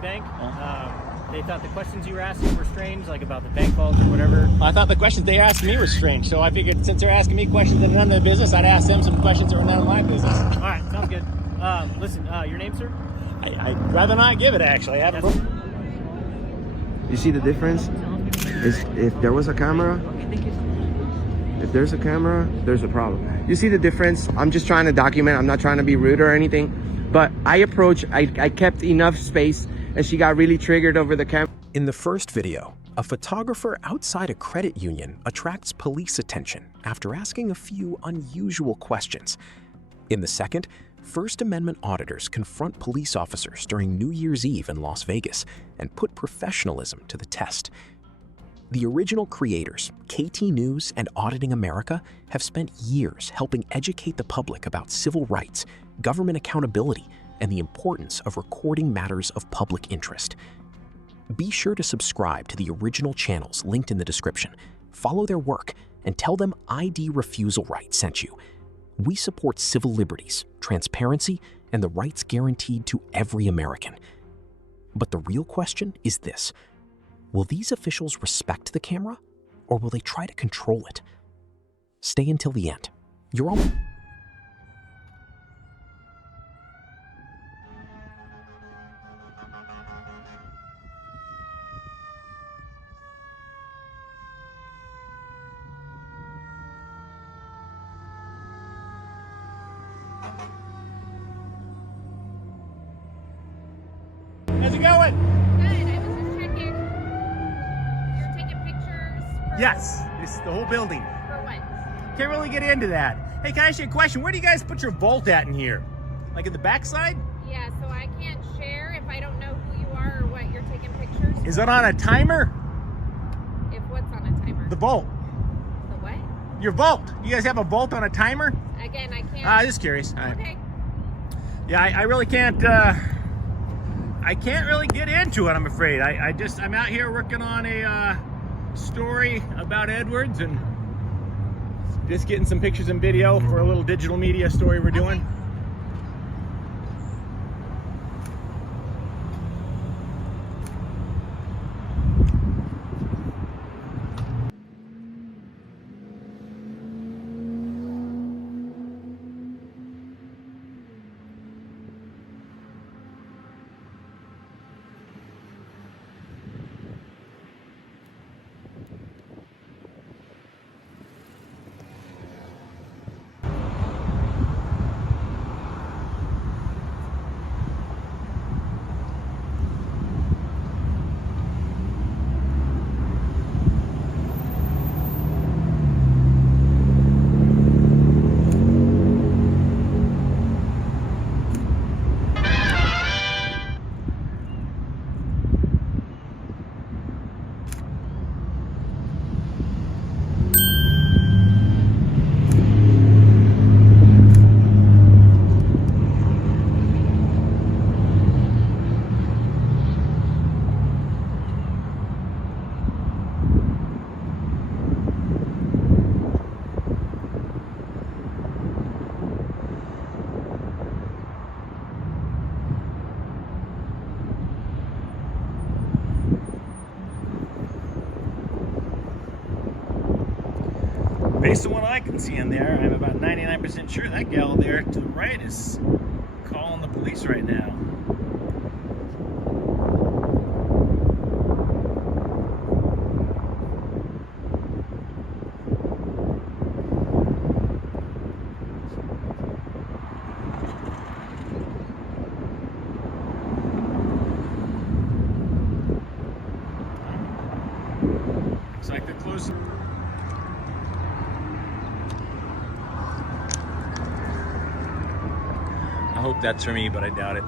bank. They thought the questions you were asking were strange, like about the bank vault or whatever. I thought the questions they asked me were strange, so I figured since they're asking me questions that are none of their business, I'd ask them some questions that were none of my business. All right, sounds good. Listen, your name, sir? I'd rather not give it, actually. I haven't. You see the difference? Is if there was a camera, if there's a camera, there's a problem. You see the difference? I'm just trying to document. I'm not trying to be rude or anything, but I kept enough space, and she got really triggered over the camera. In the first video, a photographer outside a credit union attracts police attention after asking a few unusual questions. In the second, First Amendment auditors confront police officers during New Year's Eve in Las Vegas and put professionalism to the test. The original creators, KT News and Auditing America, have spent years helping educate the public about civil rights, government accountability, and the importance of recording matters of public interest. Be sure to subscribe to the original channels linked in the description, follow their work, and tell them ID Refusal Right sent you. We support civil liberties, transparency, and the rights guaranteed to every American. But the real question is this: will these officials respect the camera, or will they try to control it? Stay until the end. You're all... How's it going? Good. I was just checking. You're taking pictures for... Yes, it's the whole building. For what? Can't really get into that. Hey, can I ask you a question? Where do you guys put your vault at in here? Like in the backside? Yeah, so I can't share if I don't know who you are or what you're taking pictures. Is it on a timer? If what's on a timer? The vault. The what? Your vault. You guys have a vault on a timer? Again, I can't... Just curious. All right. Okay. Yeah, I really can't, I can't really get into it, I'm afraid. I'm out here working on a story about Edwards and just getting some pictures and video for a little digital media story we're doing. Okay. Based on what I can see in there, I'm about 99% sure that gal there to the right is calling the police right now. Looks like they're close. I hope that's for me, but I doubt it.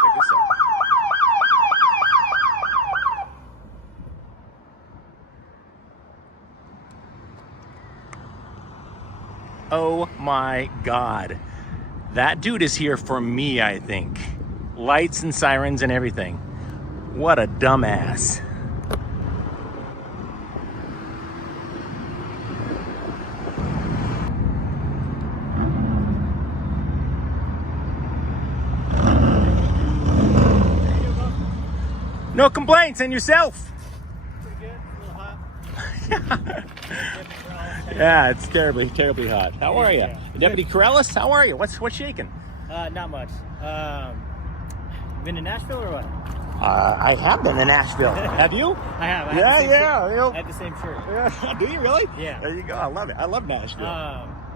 Check this out. Oh my God. That dude is here for me, I think. Lights and sirens and everything. What a dumbass. No complaints, and yourself? Pretty good. A little hot. Yeah, it's terribly hot. How are you? Yeah. Deputy Corellis, how are you? What's shaking? Not much. Been to Nashville or what? I have been to Nashville. Have you? I have. I had the same shirt. Yeah. Do you really? Yeah. There you go. I love it. I love Nashville.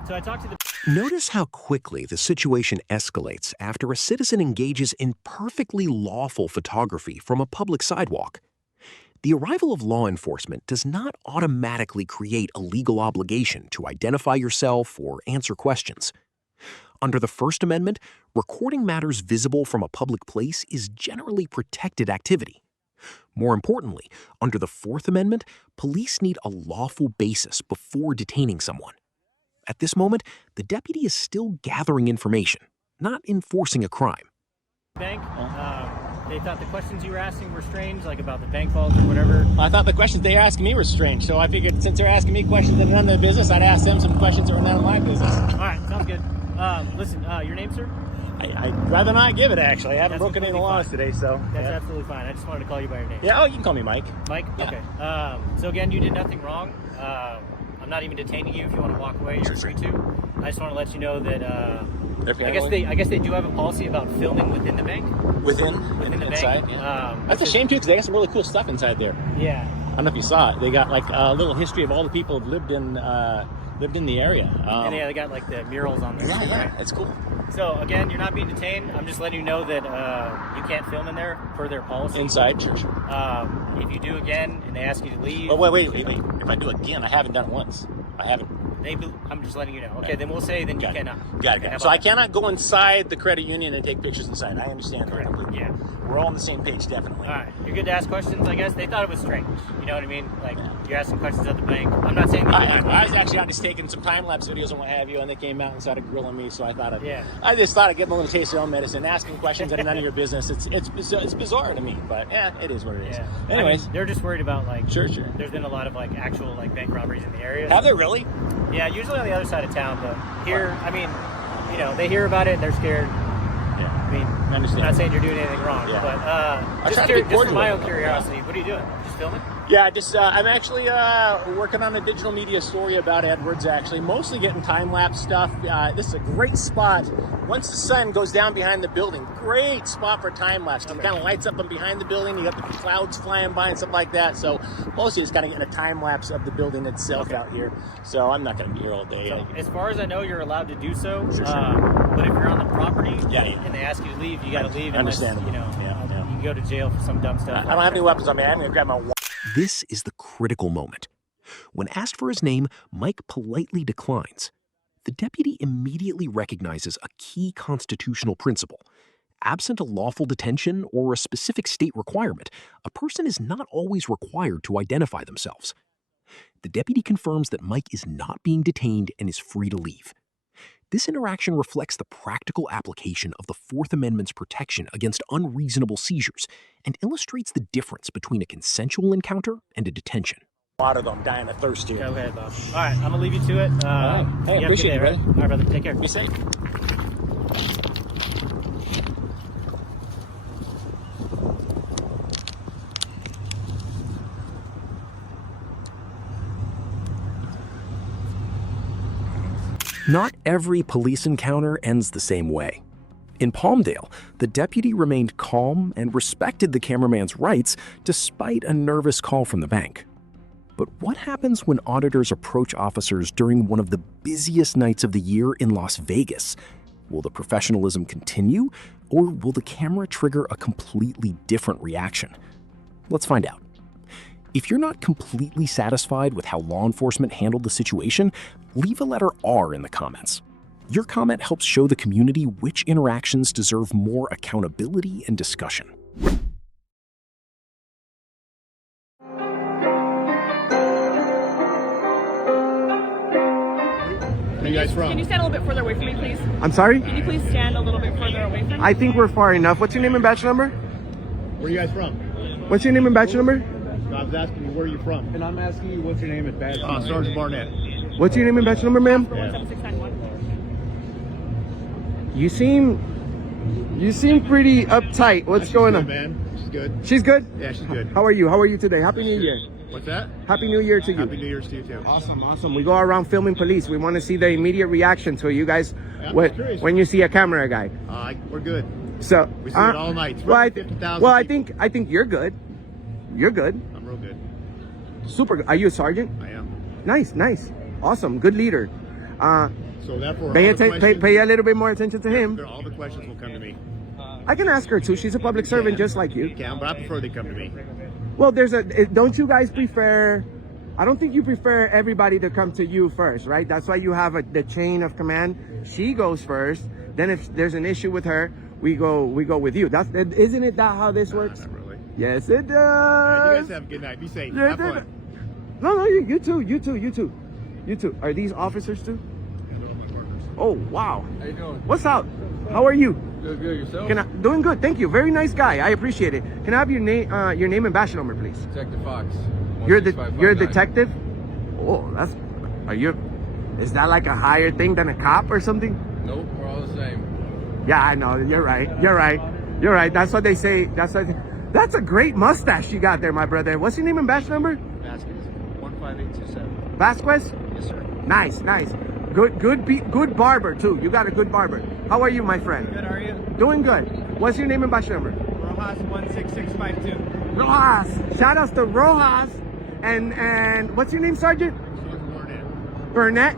So I talked to the Notice how quickly the situation escalates after a citizen engages in perfectly lawful photography from a public sidewalk. The arrival of law enforcement does not automatically create a legal obligation to identify yourself or answer questions. Under the First Amendment, recording matters visible from a public place is generally protected activity. More importantly, under the Fourth Amendment, police need a lawful basis before detaining someone. At this moment, the deputy is still gathering information, not enforcing a crime. bank. They thought the questions you were asking were strange, like about the bank vault or whatever. I thought the questions they were asking me were strange, so I figured since they're asking me questions that are none of their business, I'd ask them some questions that were none of my business. All right, sounds good. Listen, your name, sir? I'd rather not give it, actually. I haven't That's broken any completely laws fine. today, so. That's yeah. absolutely fine. I just wanted to call you by your name. Yeah, oh, you can call me Mike. Mike? Yeah. Okay. So again, you did nothing wrong. I'm not even detaining you. If you want to walk away, you're free to. I just want to let you know that I guess they do have a policy about filming within the bank. Within the inside, bank. yeah. That's a shame too, because they got some really cool stuff inside there. Yeah. I don't know if you saw it. They got like a little history of all the people who've lived in the area. And yeah, they got like the murals on there. Yeah, right? it's cool. So again, you're not being detained. I'm just letting you know that you can't film in there per their policy. Inside, sure. If you do again and they ask you to leave. Oh, wait. If I do again, I haven't done it once. I haven't. I'm just letting you know. Okay, then we'll say then you cannot. Got it. So I cannot go inside the credit union and take pictures inside. I understand. Correct. Yeah. We're all on the same page, definitely. All right. You're good to ask questions, I guess. They thought it was strange. You know what I mean? Like, you're asking questions at the bank. I'm not saying that I was actually out just taking some time-lapse videos and what have you, and they came out and started grilling me, so I thought I just thought I'd give them a little taste of their own medicine. Asking questions that are none of your business. It's bizarre to me, but yeah, it is what it is. Yeah. Anyways. I mean, they're just worried about, like, Sure. There's been a lot of, like, actual, like, bank robberies in the area. Have there really? Yeah, usually on the other side of town, but here, I mean, you know, they hear about it and they're scared. Yeah. I mean, I understand. I'm not saying you're doing anything wrong, Yeah. but try to be just for cordial my own with them. curiosity, what are you doing? Just filming? Yeah, just I'm actually working on a digital media story about Edwards, actually. Mostly getting time-lapse stuff. This is a great spot. Once the sun goes down behind the building, great spot for time-lapse. It kind of lights up from behind the building. You got the clouds flying by and stuff like that. So mostly just kind of getting a time-lapse of the building itself out here. So I'm not going to be here all day. So, as far as I know, you're allowed to do so. Sure. But if you're on the property Yeah. and they ask you to leave, you got to leave. Understandable. Unless, you know, Yeah. you can go to jail for some dumb stuff. I don't have any weapons on me. I'm going to grab my This is the critical moment. When asked for his name, Mike politely declines. The deputy immediately recognizes a key constitutional principle. Absent a lawful detention or a specific state requirement, a person is not always required to identify themselves. The deputy confirms that Mike is not being detained and is free to leave. This interaction reflects the practical application of the Fourth Amendment's protection against unreasonable seizures and illustrates the difference between a consensual encounter and a detention. water, though. I'm dying of thirst here. Go ahead, Bob. All right, I'm going to leave you to it. Hey, you appreciate it, right? buddy. All right, brother. Take care. Be safe. Not every police encounter ends the same way. In Palmdale, the deputy remained calm and respected the cameraman's rights despite a nervous call from the bank. But what happens when auditors approach officers during one of the busiest nights of the year in Las Vegas? Will the professionalism continue, or will the camera trigger a completely different reaction? Let's find out. If you're not completely satisfied with how law enforcement handled the situation, leave a letter R in the comments. Your comment helps show the community which interactions deserve more accountability and discussion. Where are you guys from? Can you stand a little bit further away from me, please? I'm sorry? Can you please stand a little bit further away from me? I think we're far enough. What's your name and badge number? Where are you guys from? What's your name and badge number? I was asking you, where are you from? And I'm asking you what's your name and badge. Sergeant Barnett. What's your name and badge number, ma'am? Yeah. You seem pretty uptight. What's going on? Man, she's good. She's good? Yeah, she's good. How are you? How are you today? Happy New Year. What's that? Happy New Year to you. Happy New Year's to you too. Awesome. We go around filming police. We want to see the immediate reaction to you guys when you see a camera guy. We're good. So We see it all night. It's Well, roughly 50,000 I people. think you're good. You're good. I'm real good. Super good. Are you a sergeant? I am. Nice. Awesome. Good leader. So therefore, Pay all the questions, a little bit more attention to him. all the questions will come to me. I can ask her too. She's a public servant just like you. You can, but I prefer they come to me. Well, don't you guys prefer, I don't think you prefer everybody to come to you first, right? That's why you have the chain of command. She goes first. Then if there's an issue with her, we go with you. Isn't it that how this works? Not really. Yes, it does. Yeah, you guys have a good night. Be safe. Have fun. No, you too. Are these officers too? Oh, wow. How you doing? What's up? How are you? Good, yourself? Doing good, thank you. Very nice guy. I appreciate it. Can I have your name and badge number, please? Detective Fox. You're a 16559. detective? Oh, is that like a higher thing than a cop or something? Nope, we're all the same. Yeah, I know. You're right. That's what they say. That's a great mustache you got there, my brother. What's your name and badge number? Vasquez, 15827. Vasquez? Yes, sir. Nice. Good barber too. You got a good barber. How are you, my friend? Good, are you? Doing good. What's your name and badge number? Rojas 16652. Rojas. Shout outs to Rojas. And what's your name, Sergeant? Burnett.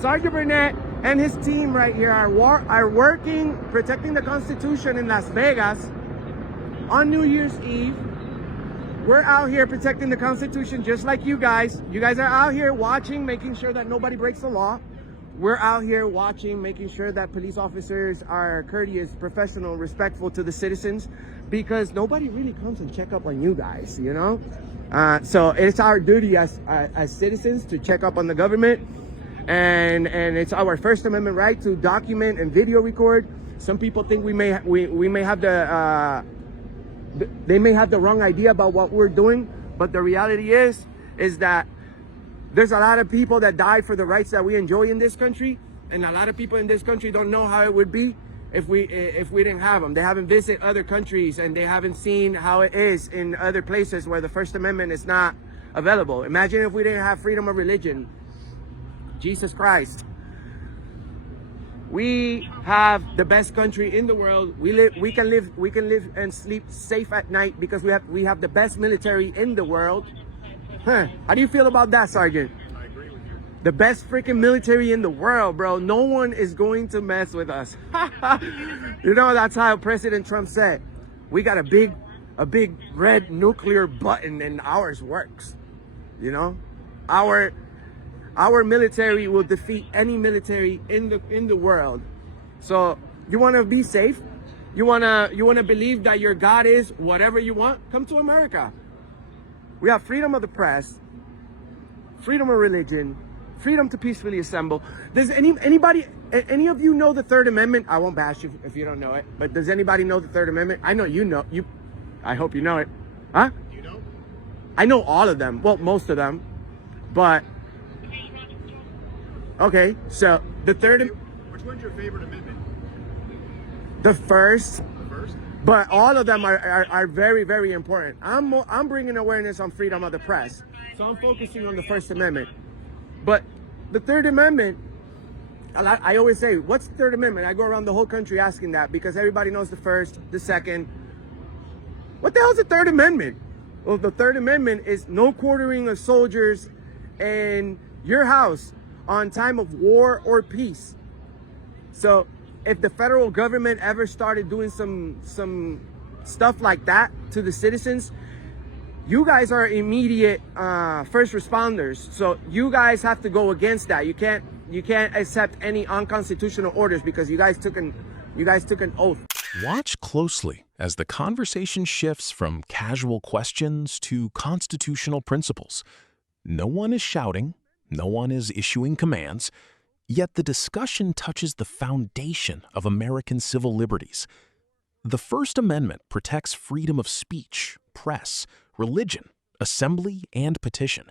Sergeant Burnett and his team right here are working, protecting the Constitution in Las Vegas on New Year's Eve. We're out here protecting the Constitution just like you guys. You guys are out here watching, making sure that nobody breaks the law. We're out here watching, making sure that police officers are courteous, professional, respectful to the citizens, because nobody really comes and check up on you guys, you know? So it's our duty as citizens to check up on the government, and it's our First Amendment right to document and video record. Some people think we may have they may have the wrong idea about what we're doing, but the reality is that there's a lot of people that died for the rights that we enjoy in this country, and a lot of people in this country don't know how it would be if we didn't have them. They haven't visited other countries, and they haven't seen how it is in other places where the First Amendment is not available. Imagine if we didn't have freedom of religion. Jesus Christ. We have the best country in the world. We can live and sleep safe at night because we have the best military in the world. Huh. How do you feel about that, Sergeant? I agree with you. The best freaking military in the world, bro. No one is going to mess with us. You know, that's how President Trump said, we got a big red nuclear button and ours works. You know, our military will defeat any military in the world. So you want to be safe? You want to believe that your God is whatever you want? Come to America. We have freedom of the press, freedom of religion, freedom to peacefully assemble. Does any of you know the Third Amendment? I won't bash you if you don't know it, but does anybody know the Third Amendment? I know you know. I hope you know it. Huh? You know? I know all of them. Well, most of them. But okay, so the third. Which one's your favorite amendment? The first. The first? But all of them are very, very important. I'm bringing awareness on freedom of the press, so I'm focusing on the First Amendment. But the Third Amendment, I always say, what's the Third Amendment? I go around the whole country asking that because everybody knows the first, the second. What the hell is the Third Amendment? Well, the Third Amendment is no quartering of soldiers in your house on time of war or peace. So if the federal government ever started doing some stuff like that to the citizens, you guys are immediate first responders. So you guys have to go against that. You can't accept any unconstitutional orders because you guys took an oath. Watch closely as the conversation shifts from casual questions to constitutional principles. No one is shouting, no one is issuing commands, yet the discussion touches the foundation of American civil liberties. The First Amendment protects freedom of speech, press, religion, assembly, and petition.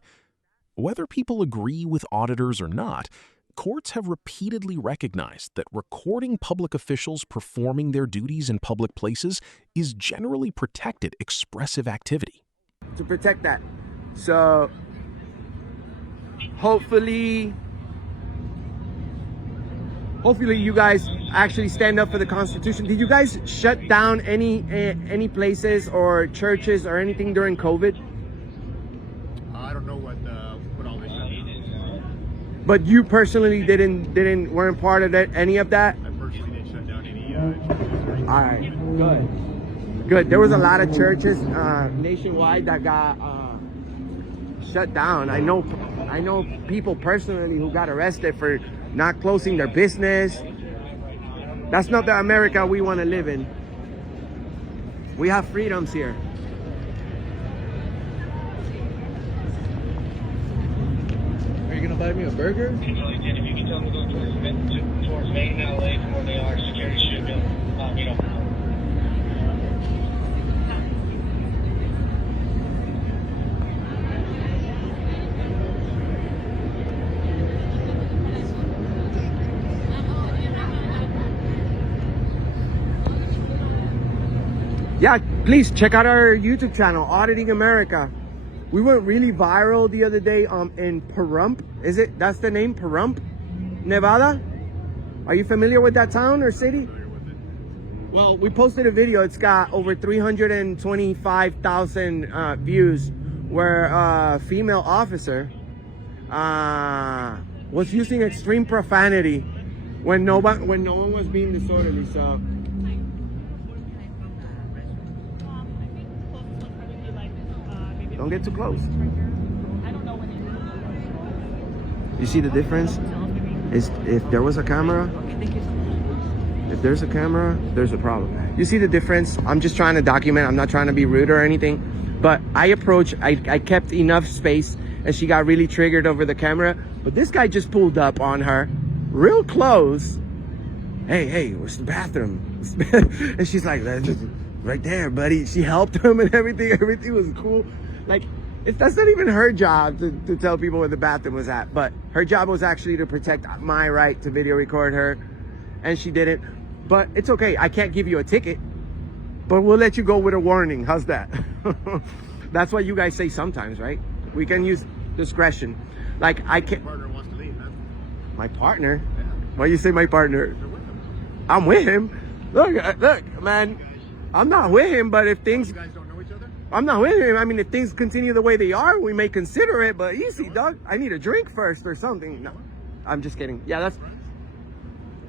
Whether people agree with auditors or not, courts have repeatedly recognized that recording public officials performing their duties in public places is generally protected expressive activity. To protect that. So hopefully you guys actually stand up for the Constitution. Did you guys shut down any places or churches or anything during COVID? I don't know what all this shut down. But you personally weren't part of that, any of that? I personally didn't shut down any churches. All right, good. There was a lot of churches nationwide that got shut down. I know people personally who got arrested for not closing their business. That's not the America we want to live in. We have freedoms here. Are you gonna buy me a burger? If you can tell me to go towards Main LA from where they are, security should be, Yeah, please check out our YouTube channel, Auditing America. We went really viral the other day in Pahrump. That's the name, Pahrump, Nevada? Are you familiar with that town or city? Well, we posted a video. It's got over 325,000 views, where a female officer was using extreme profanity when no one was being disorderly. So don't get too close. You see the difference? Is if there was a camera, if there's a camera, there's a problem. You see the difference? I'm just trying to document. I'm not trying to be rude or anything, but I kept enough space, and she got really triggered over the camera. But this guy just pulled up on her real close. Hey, where's the bathroom? And she's like, right there, buddy. She helped him and everything. Everything was cool. Like, that's not even her job to tell people where the bathroom was at, but her job was actually to protect my right to video record her, and she didn't. But it's okay. I can't give you a ticket, but we'll let you go with a warning. How's that? That's what you guys say sometimes, right? We can use discretion. Like, I can't. My partner wants to leave, man. My partner? Yeah. Why you say my partner? You're with him. I'm with him. Look, man. I'm not with him, but if things... You guys don't know each other? I'm not with him. I mean, if things continue the way they are, we may consider it, but easy, dog. I need a drink first or something. No, I'm just kidding. Yeah, that's...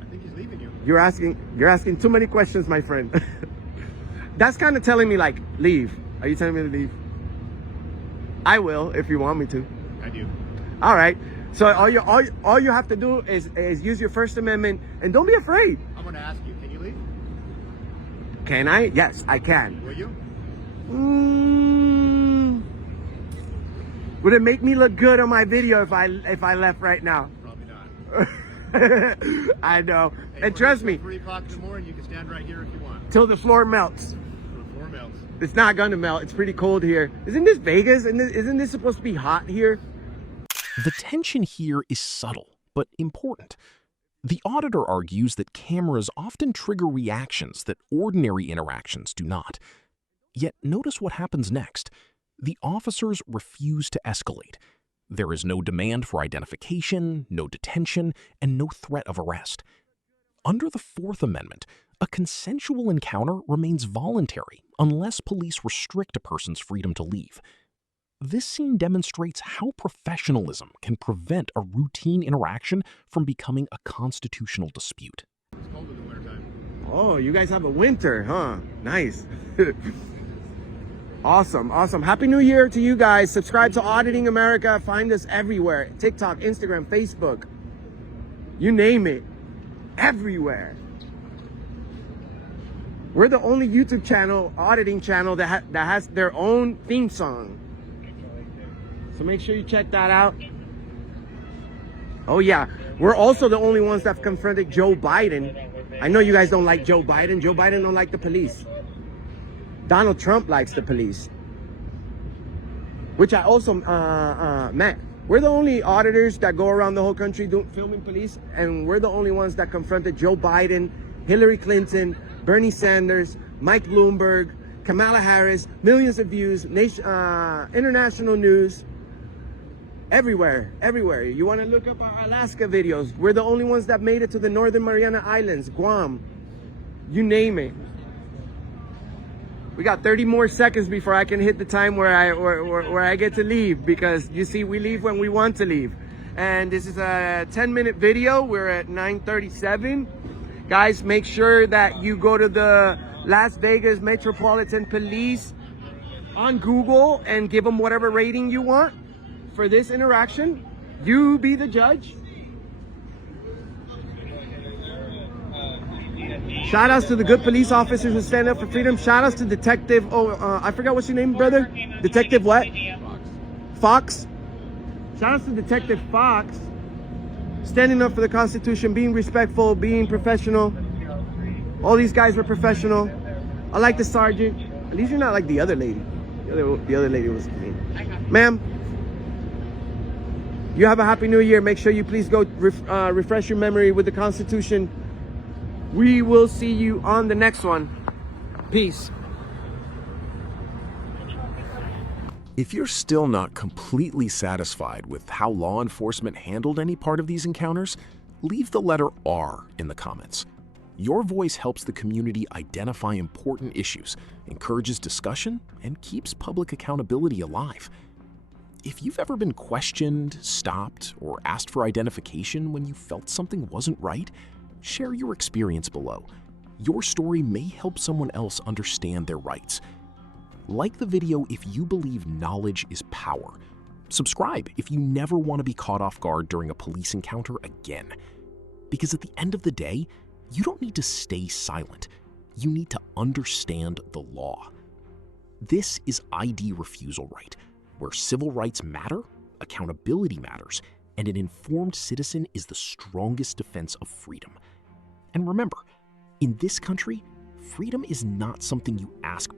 I think he's leaving you. You're asking too many questions, my friend. That's kind of telling me, like, leave. Are you telling me to leave? I will, if you want me to. I do. All right. So all you have to do is use your First Amendment, and don't be afraid. I'm going to ask you, can you leave? Can I? Yes, I can. Will you? Would it make me look good on my video if I left right now? Probably not. I know. Hey, And trust me, 3 o'clock in the morning, you can stand right here if you want. till the floor melts. The floor melts. It's not gonna melt. It's pretty cold here. Isn't this Vegas? Isn't this supposed to be hot here? The tension here is subtle, but important. The auditor argues that cameras often trigger reactions that ordinary interactions do not. Yet notice what happens next. The officers refuse to escalate. There is no demand for identification, no detention, and no threat of arrest. Under the Fourth Amendment, a consensual encounter remains voluntary unless police restrict a person's freedom to leave. This scene demonstrates how professionalism can prevent a routine interaction from becoming a constitutional dispute. It's cold in the wintertime. Oh, you guys have a winter, huh? Nice. Awesome. Happy New Year to you guys. Subscribe to Auditing America. Find us everywhere. TikTok, Instagram, Facebook. You name it. Everywhere. We're the only YouTube channel, auditing channel, that has their own theme song. So make sure you check that out. Oh yeah, we're also the only ones that have confronted Joe Biden I know you guys don't like Joe Biden. Joe Biden don't like the police. Donald Trump likes the police. Which I also, Matt, we're the only auditors that go around the whole country filming police, and we're the only ones that confronted Joe Biden, Hillary Clinton, Bernie Sanders, Mike Bloomberg, Kamala Harris, millions of views, international news, everywhere. You want to look up our Alaska videos. We're the only ones that made it to the Northern Mariana Islands, Guam, you name it. We got 30 more seconds before I can hit the time where I get to leave, because you see, we leave when we want to leave. And this is a 10-minute video. We're at 9:37. Guys, make sure that you go to the Las Vegas Metropolitan Police on Google and give them whatever rating you want for this interaction. You be the judge. Shout outs to the good police officers who stand up for freedom. Shout outs to Detective, I forgot what's your name, brother? Detective what? Fox. Shout outs to Detective Fox. Standing up for the Constitution, being respectful, being professional. All these guys were professional. I like the sergeant. At least you're not like the other lady. The other lady was mean. Ma'am, you have a happy new year. Make sure you please go refresh your memory with the Constitution. We will see you on the next one. Peace. If you're still not completely satisfied with how law enforcement handled any part of these encounters, leave the letter R in the comments. Your voice helps the community identify important issues, encourages discussion, and keeps public accountability alive. If you've ever been questioned, stopped, or asked for identification when you felt something wasn't right, share your experience below. Your story may help someone else understand their rights. Like the video if you believe knowledge is power. Subscribe if you never want to be caught off guard during a police encounter again. Because at the end of the day, you don't need to stay silent. You need to understand the law. This is ID Refusal Right, where civil rights matter, accountability matters, and an informed citizen is the strongest defense of freedom. And remember, in this country, freedom is not something you ask